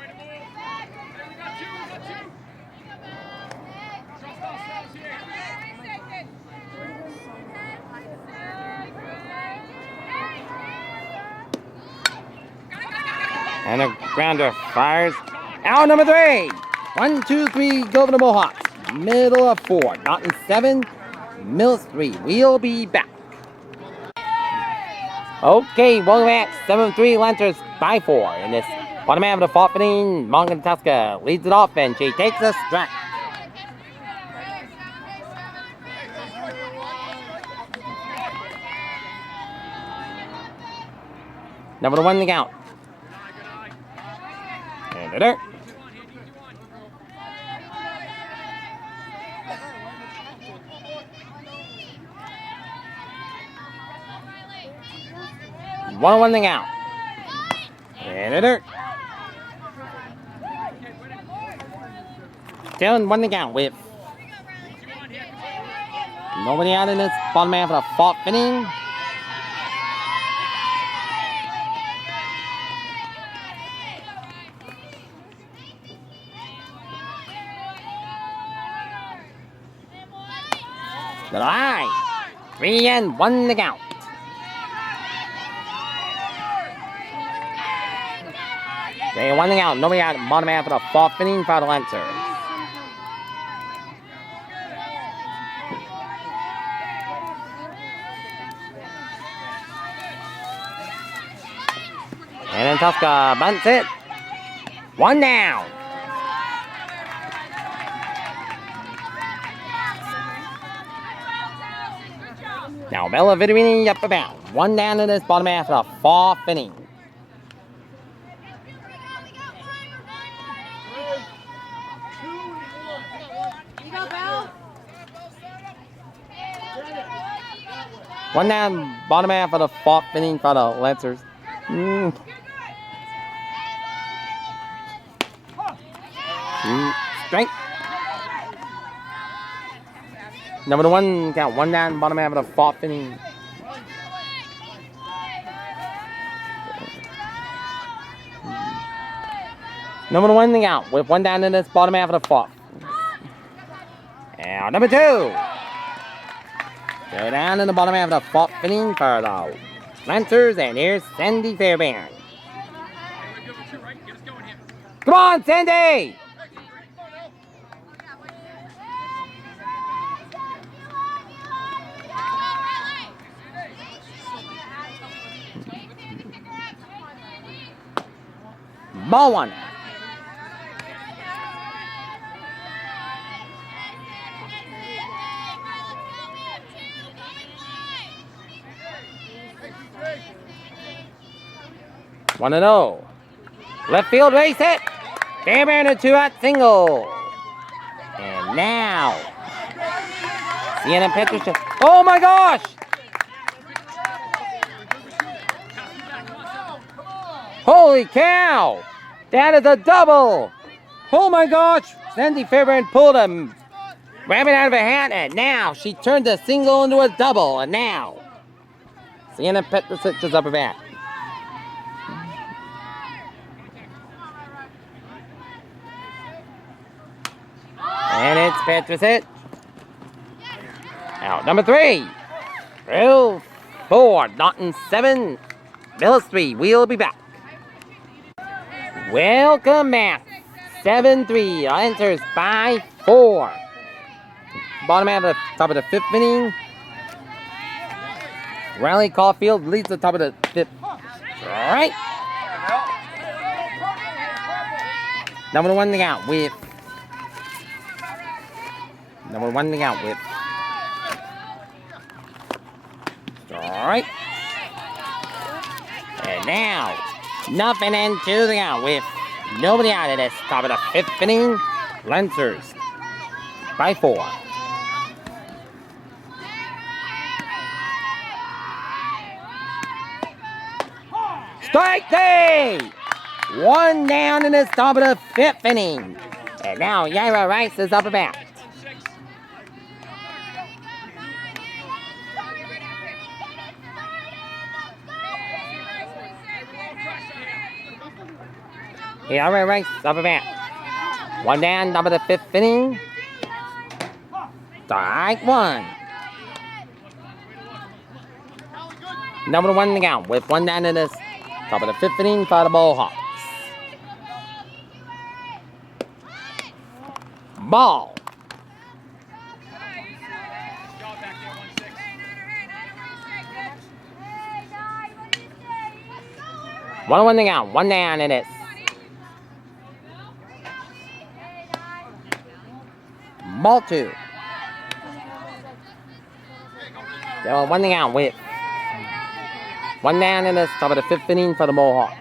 And a grounder fires. Out number 3. 1, 2, 3, go for the Mohawks. Middle of 4. Norton 7, Millis 3. We'll be back. Okay, welcome back. 7-3, Lancers by 4. In this bottom half of the 4th inning, Mongantuska leads it off and she takes a strike. Number 1 to count. And the dirt. One thing out. And the dirt. Still 1 thing out with Nobody out in this bottom half of the fourth inning. The line. 3-1 the count. They won the out. Nobody out. Bottom half of the fourth inning for the Lancers. And then Tuska bunts it. 1 down. Now Bella Vittorini up about. 1 down in this bottom half of the fourth inning. One down, bottom half of the fourth inning for the Lancers. Straight. Number 1 count. 1 down, bottom half of the fourth inning. Number 1 count with 1 down in this bottom half of the fourth. And number 2. Go down in the bottom half of the fourth inning for the Lancers, and here's Sandy Fairbairn. Come on, Sandy! Ball 1. One and 0. Left field race hit. Fairbairn a 2-out single. And now, Sienna Peterson. Oh my gosh! Holy cow! That is a double! Oh my gosh! Sandy Fairbairn pulled a rabbit out of her hat, and now she turned a single into a double, and now Sienna Peterson is up her bat. And it's Peterson. Out number 3. Drill 4. Norton 7. Millis 3. We'll be back. Welcome back. 7-3. Answers 5-4. Bottom half of the top of the 5th inning. Riley Caulfield leads the top of the 5th. Right. Number 1 to out with. Number 1 to out with. Alright. And now, nothing and 2 to out with nobody out of this top of the 5th inning. Lancers by 4. Strike 3! 1 down in this top of the 5th inning. And now Yaira Rice is up a bat. Yaira Rice up a bat. 1 down, top of the 5th inning. Strike 1. Number 1 to count with 1 down in this top of the 5th inning for the Mohawks. Ball. One to count. 1 down in it. Ball 2. So 1 to count with 1 down in this top of the 5th inning for the Mohawks.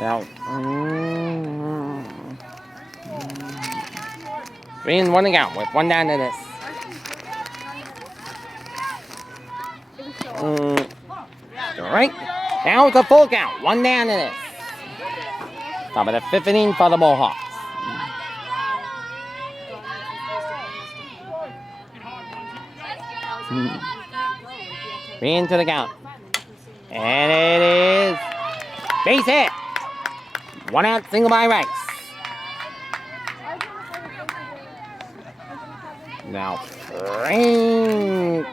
Now, 3-1 to count with 1 down in this. All right. Now it's a full count. 1 down in this. Top of the 5th inning for the Mohawks. Into the count. And it is base hit. 1 out, single by Rice. Now Frankie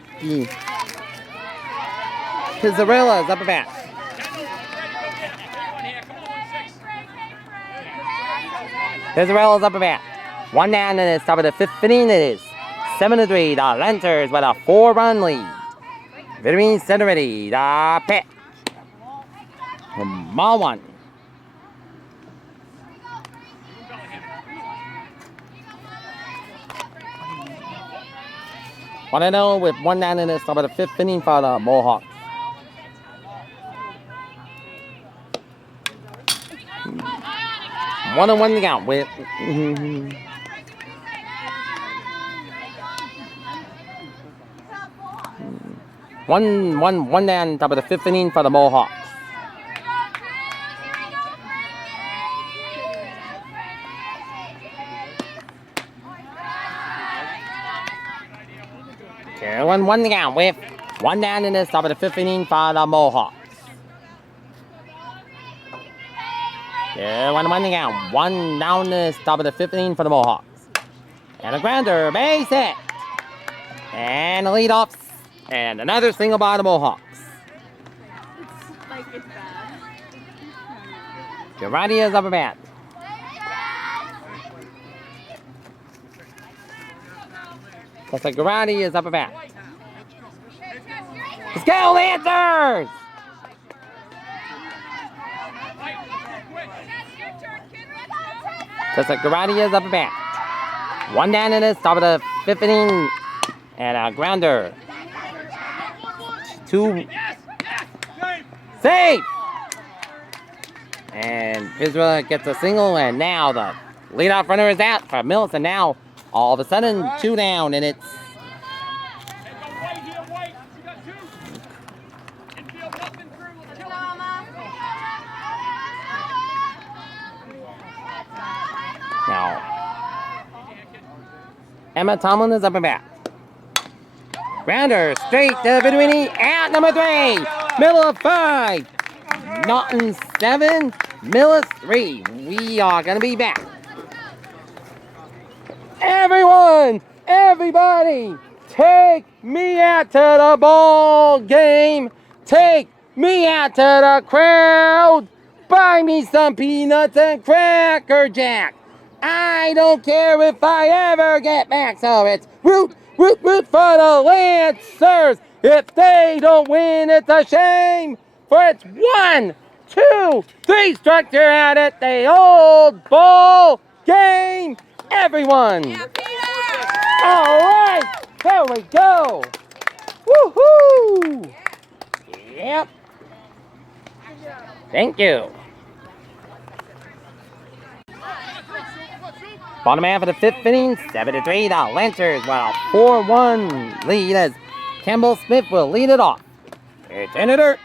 Pizzarella's up at bat. Pizzarella's up at bat. 1 down in this top of the 5th inning. It is 7-3. The Lancers with a 4-run lead. Between center ready. The pitch. Ball 1. What I know with 1 down in this top of the 5th inning for the Mohawks. One and 1 to count with one down top of the 5th inning for the Mohawks. Two and 1 to count with 1 down in this top of the 5th inning for the Mohawks. 2 and 1 to count. 1 down in this top of the 5th inning for the Mohawks. And a grounder, base hit. And a leadoff. And another single by the Mohawks. It's bad. Girardi is up a bat. Looks like Girardi is up a bat. Let's go, Lancers! Looks like Girardi is up a bat. 1 down in this, top of the 5th inning. And a grounder. 2. Safe! And Israel gets a single, and now the leadoff runner is out for Millis, and now all of a sudden 2 down, and it's now Emma Tomlin is up and back. Grounder straight to between out number 3. Miller 5. Norton 7. Millis 3. We are gonna be back. Everyone, everybody, take me out to the ball game. Take me out to the crowd. Buy me some peanuts and Cracker Jack. I don't care if I ever get back. So it's root, root, root for the Lancers. If they don't win, it's a shame. For it's 1, 2, 3 structure out at the old ball game. Everyone. Yeah, Peter! All right, there we go. Woohoo! Yep. Thank you. Bottom half of the 5th inning, 7-3. The Lancers with a 4-1 lead as Campbell Smith will lead it off. It's in the dirt.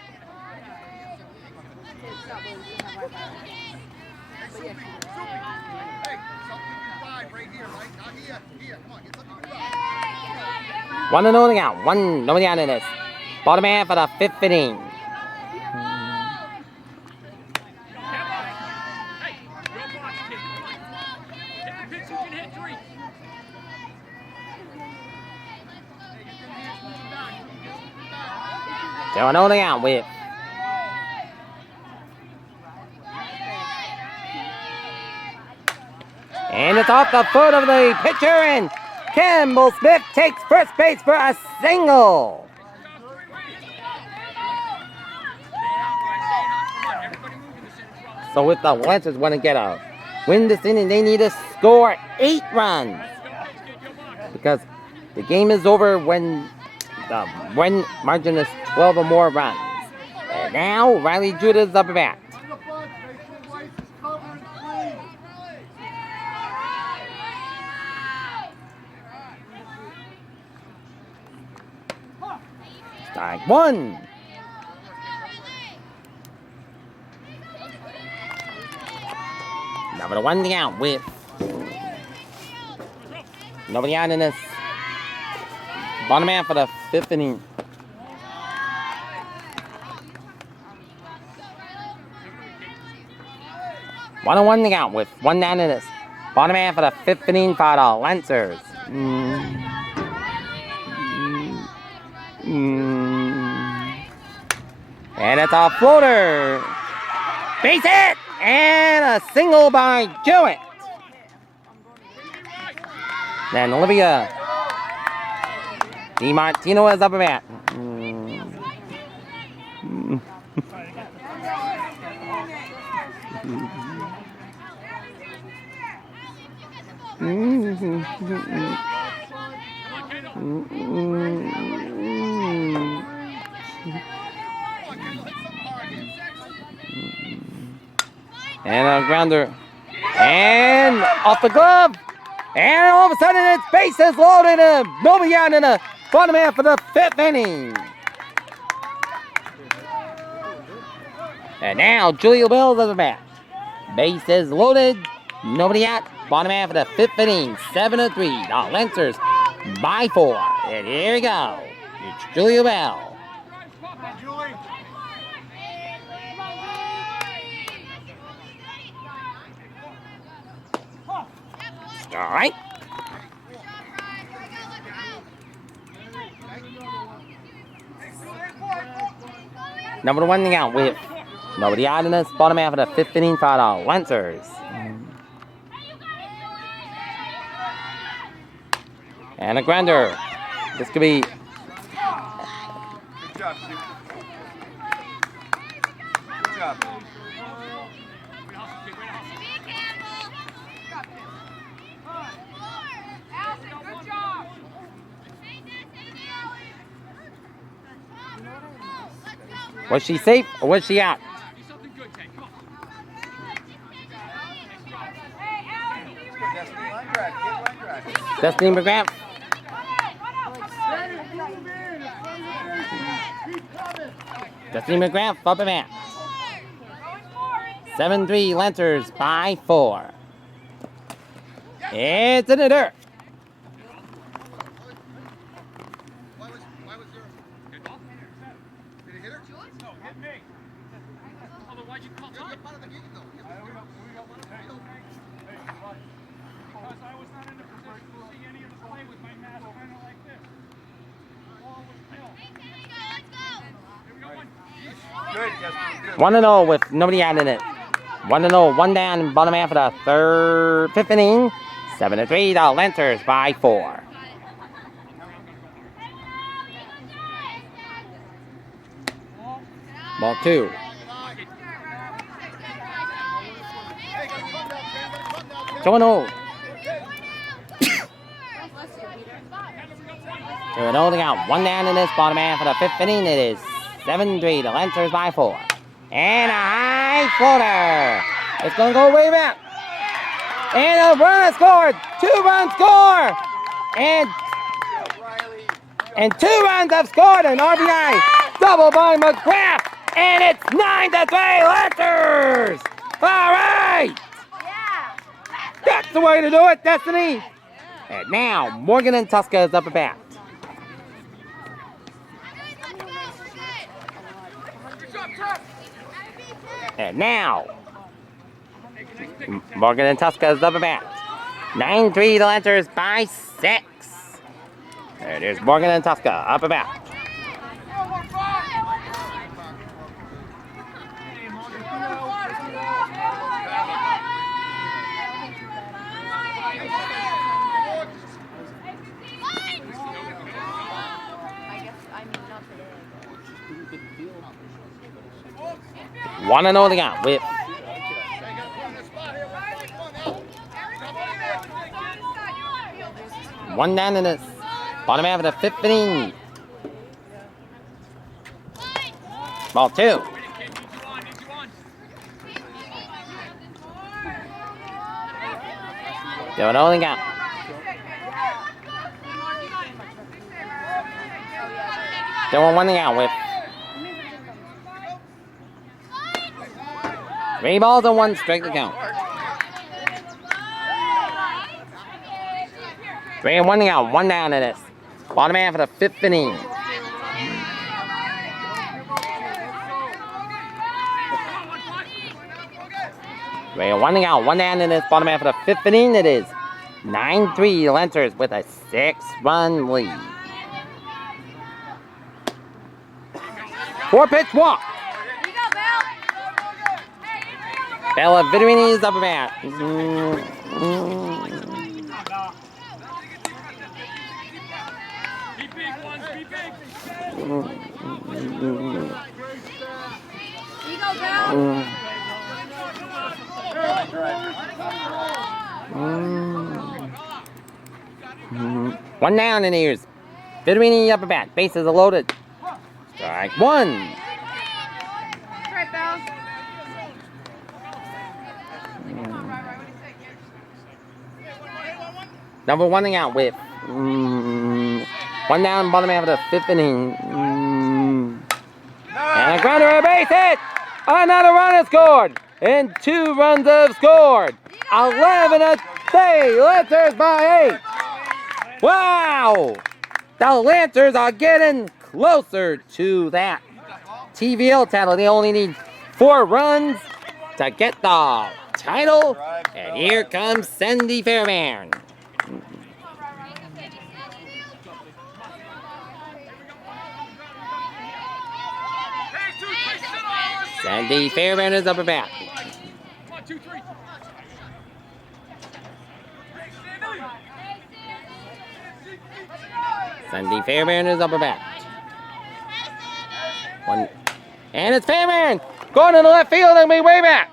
One and only out. Nobody out in this. Bottom half of the 5th inning. So an only out with and it's off the foot of the pitcher, and Campbell Smith takes first base for a single. So if the Lancers want to get a win this inning, they need to score 8 runs. Because the game is over when the win margin is 12 or more runs. And now Riley Judah's up at bat. Strike 1. Number 1 down with nobody out in this. Bottom half of the 5th inning. One on one out with 1 down in this. Bottom half of the 5th inning for the Lancers. And it's a floater. Base hit! And a single by Jewett. Then Olivia DiMartino is up a bat. And a grounder. And off the glove. And all of a sudden it's bases loaded and nobody out in the bottom half of the 5th inning. And now Julia Bell's at the bat. Bases loaded. Nobody out. Bottom half of the 5th inning. 7-3. The Lancers by 4. And here we go. It's Julia Bell. All right. Number 1 out with nobody out in this bottom half of the 5th inning for the Lancers. And a grounder. This could be. Good job, Sue. Good job. Was she safe or was she out? Destiny McGrath. Destiny McGrath up a man. 7-3 Lancers by 4. It's in the dirt. Good, Justin. 1-0 with nobody out in it. 1-0, 1 down, bottom half of the 5th inning. 7-3, the Lancers by 4. Ball 2. 2-0. 2-0 to count. 1 down in this bottom half of the 5th inning. It is 7-3, the Lancers by 4. And a high floater. It's going to go way back. And a run has scored. 2-run score. And 2 runs have scored. An RBI double by McGrath. And it's 9-3 Lancers. All right. That's the way to do it, Destiny. And now Morgan and Tuska is up at bat. And now, Morgan and Tuska is up at bat. 9-3 the Lancers by 6. There it is, Morgan and Tuska up at bat. One and 0 to count with one down in this bottom half of the 5th inning. Ball 2. 2-0 to count. Still on 1 to count with 3 balls and 1 strike to count. 3 and 1 out, 1 down in this. Bottom half of the 5th inning. Three and 1 out, 1 down in this. Bottom half of the 5th inning. It is 9-3 Lancers with a 6-run lead. 4-pitch walk. Bella Vittorini's up a bat. One down in the ears. Vittorini up a bat. Bases are loaded. Strike 1. Number 1 out with 1 down, bottom half of the 5th inning. And a grounder, a base hit. Another run is scored. And 2 runs have scored. 11-3. Lancers by 8. Wow. The Lancers are getting closer to that TVL title. They only need 4 runs to get the title. And here comes Sandy Fairbairn. Sandy Fairbairn is up a bat. Sandy Fairbairn is up a bat. And it's Fairbairn going to the left field and be way back.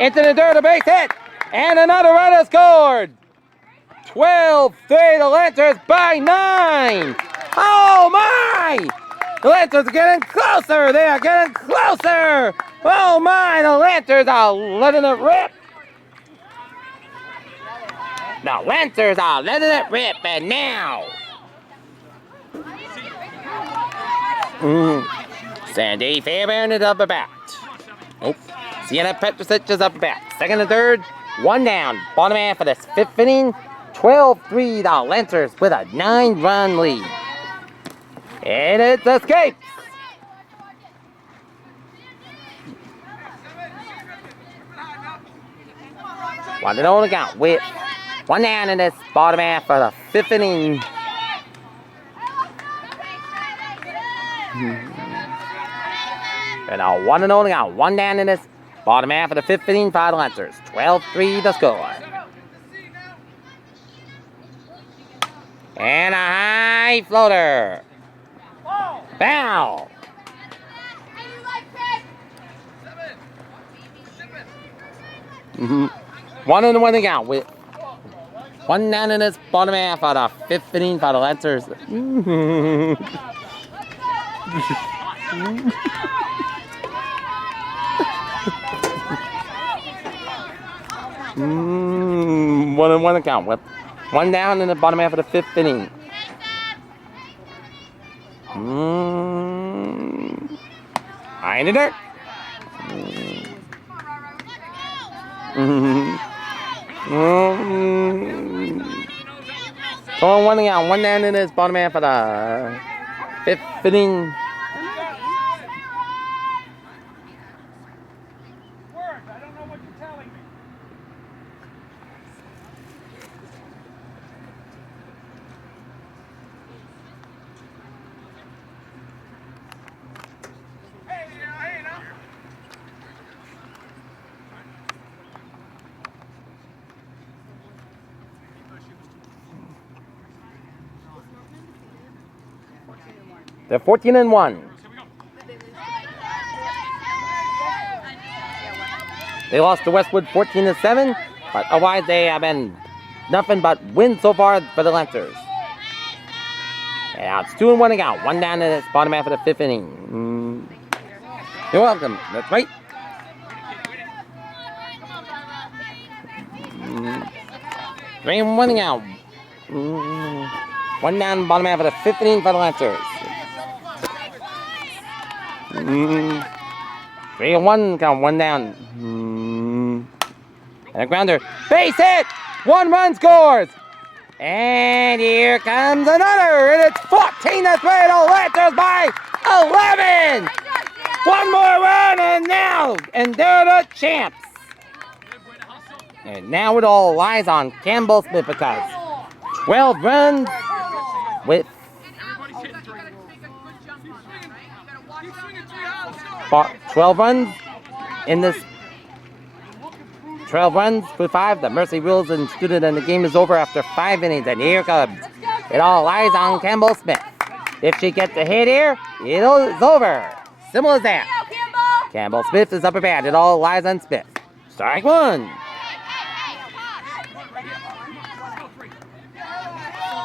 Into the dirt, a base hit. And another run is scored. 12-3, the Lancers by 9. Oh my! The Lancers are getting closer. They are getting closer. Oh my, the Lancers are letting it rip. The Lancers are letting it rip, and now Sandy Fairbairn is up a bat. Sienna Petrosic is up a bat. 2nd and 3rd, 1 down. Bottom half of this 5th inning. 12-3, the Lancers with a 9-run lead. And it escapes. One and only count with 1 down in this bottom half of the 5th inning. And a 1 and only count. 1 down in this bottom half of the 5th inning for the Lancers. 12-3 the score. And a high floater. Foul. 1 and 1 count with 1 down in this bottom half of the 5th inning for the Lancers. 1 and 1 count with 1 down in the bottom half of the 5th inning. High in the dirt. Going 1 out, 1 down in this bottom half of the 5th inning. They're 14 and 1. They lost to Westwood 14 and 7, but otherwise they have been nothing but wins so far for the Lancers. And now it's 2 and 1 out. 1 down in this bottom half of the 5th inning. You're welcome. That's right. Three and 1 out. 1 down, bottom half of the 5th inning for the Lancers. 3 and 1 count, 1 down. And a grounder. Base hit! 1 run scores! And here comes another, and it's 14-3. The Lancers by 11. One more run, and they're the champs. And now it all lies on Campbell Smith because 12 runs with 12 runs in this. 12 runs with 5. The Mercy rules and student, and the game is over after 5 innings. And here comes. It all lies on Campbell Smith. If she gets a hit here, it's over. Simple as that. Campbell Smith is up a bat. It all lies on Smith. Strike one.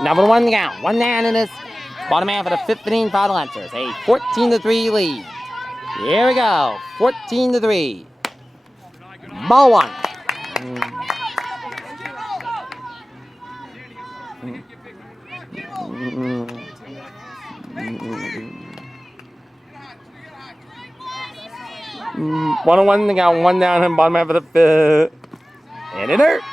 Number 1 count. 1 down in this bottom half of the 5th inning for the Lancers. A 14-3 lead. Here we go. 14-3. Ball 1. One on one, they got 1 down in bottom half of the 5th. And it hurt.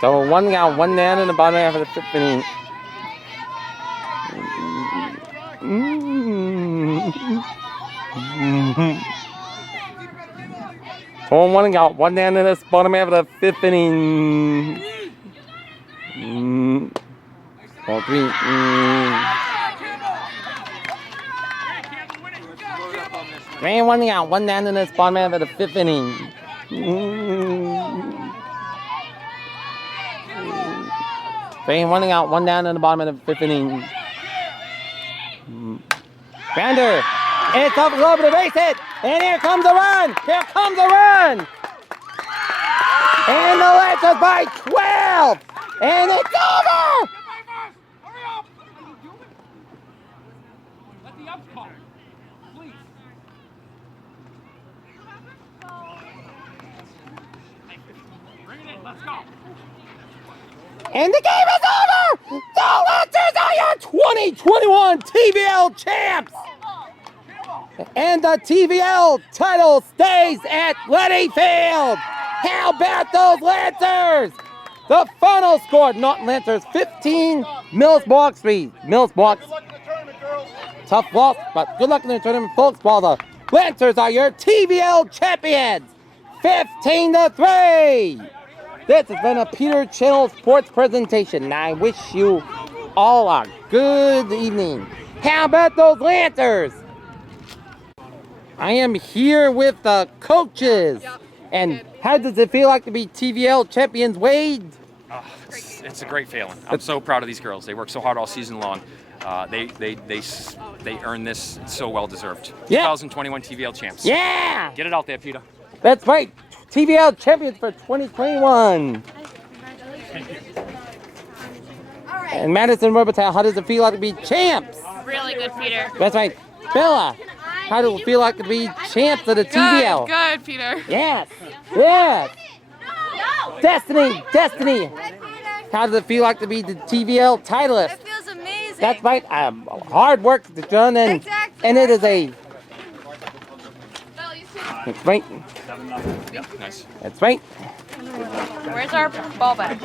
So 1 got 1 down in the bottom half of the 5th inning. Home 1 got 1 down in this bottom half of the 5th inning. 3. 1 got 1 down in this bottom half of the 5th inning. 1 got 1 down in the bottom of the 5th inning. Grounder. It's up over the base hit. And here comes a run. Here comes a run. And the Lancers by 12. And it's over. Let the ups call. Please. Bring it in. Let's go. And the game is over. The Lancers are your 2021 TVL champs. And the TVL title stays at Letty Field. How about those Lancers? The final score, Norton Lancers 15, Millis Mohawks 3. Millis Mohawks, tough loss, but good luck in the tournament, folks, while the Lancers are your TVL champions, 15-3. This has been a Peter Channel Sports presentation, and I wish you all a good evening. How about those Lancers? I am here with the coaches. Yep. And how does it feel like to be TVL champions, Wade? It's a great feeling. I'm so proud of these girls. They work so hard all season long. They earned this. It's so well deserved. Yeah. 2021 TVL champs. Yeah! Get it out there, Peter. That's right. TVL champions for 2021. And Madison Robital, how does it feel like to be champs? Really good, Peter. That's right. Bella, how does it feel like to be champs of the TVL? Good, Peter. Yes. Yes. Destiny. How does it feel like to be the TVL titleist? It feels amazing. That's right. Hard work is done, and it is a. That's right. Nice. That's right. Where's our ball back?